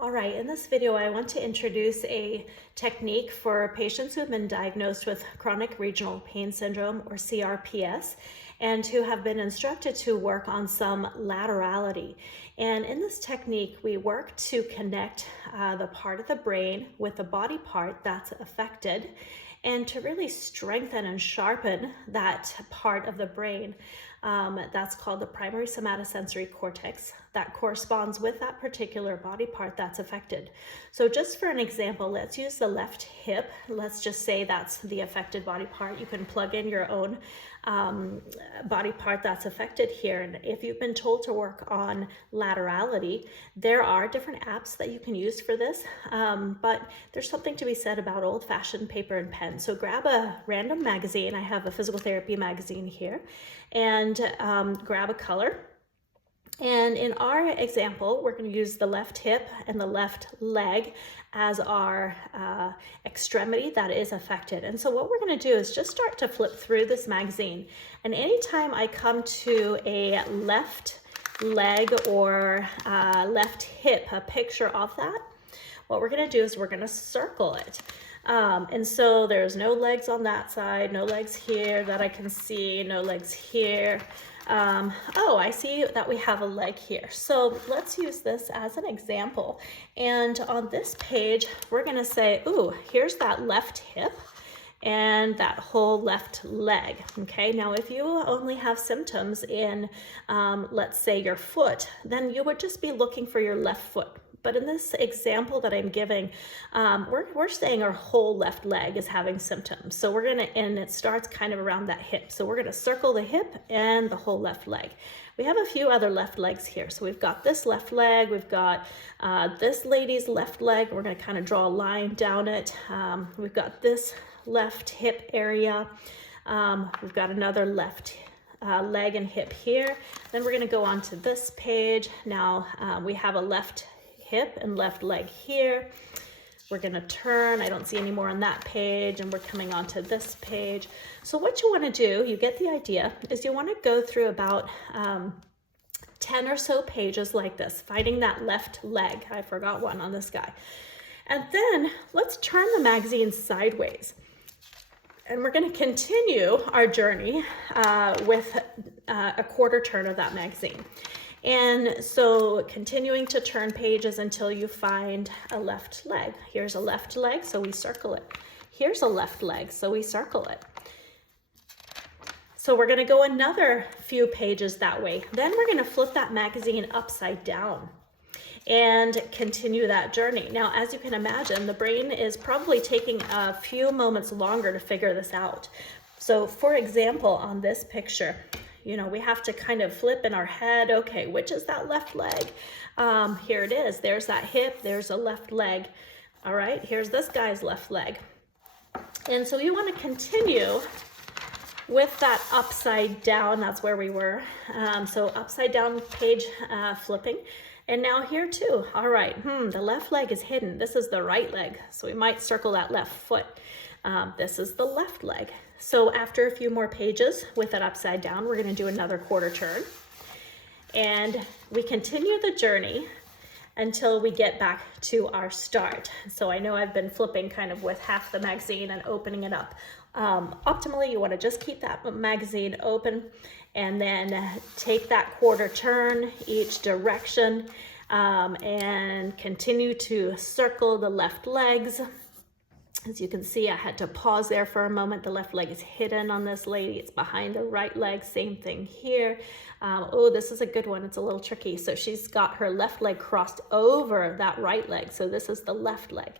All right, in this video, I want to introduce a technique for patients who have been diagnosed with chronic regional pain syndrome, or CRPS, and who have been instructed to work on some laterality. And in this technique, we work to connect the part of the brain with the body part that's affected, and to really strengthen and sharpen that part of the brain. That's called the primary somatosensory cortex that corresponds with that particular body part that's affected. So just for an example, let's use the left hip. Let's just say that's the affected body part. You can plug in your own body part that's affected here. And if you've been told to work on laterality, there are different apps that you can use for this, but there's something to be said about old-fashioned paper and pen. So grab a random magazine. I have a physical therapy magazine here, and grab a color. And in our example, we're going to use the left hip and the left leg as our extremity that is affected. And so what we're going to do is just start to flip through this magazine. And anytime I come to a left leg or left hip, a picture of that, what we're going to do is we're going to circle it. And so there's no legs on that side, no legs here that I can see, no legs here. Oh, I see that we have a leg here. So let's use this as an example. And on this page, we're going to say, ooh, here's that left hip and that whole left leg. Okay, now if you only have symptoms in, let's say, your foot, then you would just be looking for your left foot. But in this example that I'm giving, we're saying our whole left leg is having symptoms. So we're gonna, and it starts kind of around that hip. So we're gonna circle the hip and the whole left leg. We have a few other left legs here. So we've got this left leg, we've got this lady's left leg. We're gonna kind of draw a line down it. We've got this left hip area. We've got another left leg and hip here. Then we're gonna go on to this page. Now we have a left hip and left leg here. We're gonna turn, I don't see any more on that page, and we're coming onto this page. So what you wanna do, you get the idea, is you wanna go through about 10 or so pages like this, finding that left leg. I forgot one on this guy. And then let's turn the magazine sideways. And we're gonna continue our journey with a quarter turn of that magazine. And so continuing to turn pages until you find a left leg. Here's a left leg, so we circle it. Here's a left leg, so we circle it. So we're gonna go another few pages that way. Then we're gonna flip that magazine upside down and continue that journey. Now, as you can imagine, the brain is probably taking a few moments longer to figure this out. So for example, on this picture, you know, we have to kind of flip in our head, okay, which is that left leg? Here it is, there's that hip, there's a left leg. All right, here's this guy's left leg. And so you wanna continue with that upside down, that's where we were. So upside down page flipping. And now here too, all right, the left leg is hidden. This is the right leg, so we might circle that left foot. This is the left leg. So after a few more pages with it upside down, we're gonna do another quarter turn. And we continue the journey until we get back to our start. So I know I've been flipping kind of with half the magazine and opening it up. Optimally, you wanna just keep that magazine open and then take that quarter turn each direction and continue to circle the left legs. As you can see, I had to pause there for a moment. The left leg is hidden on this lady. It's behind the right leg. Same thing here. Oh, this is a good one. It's a little tricky. So she's got her left leg crossed over that right leg. So this is the left leg.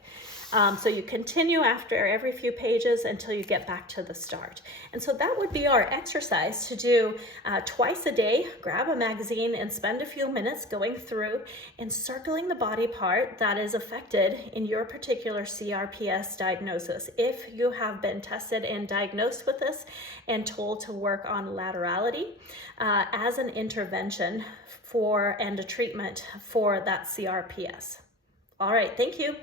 So you continue after every few pages until you get back to the start. And so that would be our exercise to do twice a day. Grab a magazine and spend a few minutes going through and circling the body part that is affected in your particular CRPS diagnosis. If you have been tested and diagnosed with this and told to work on laterality as an intervention for and a treatment for that CRPS. All right, thank you.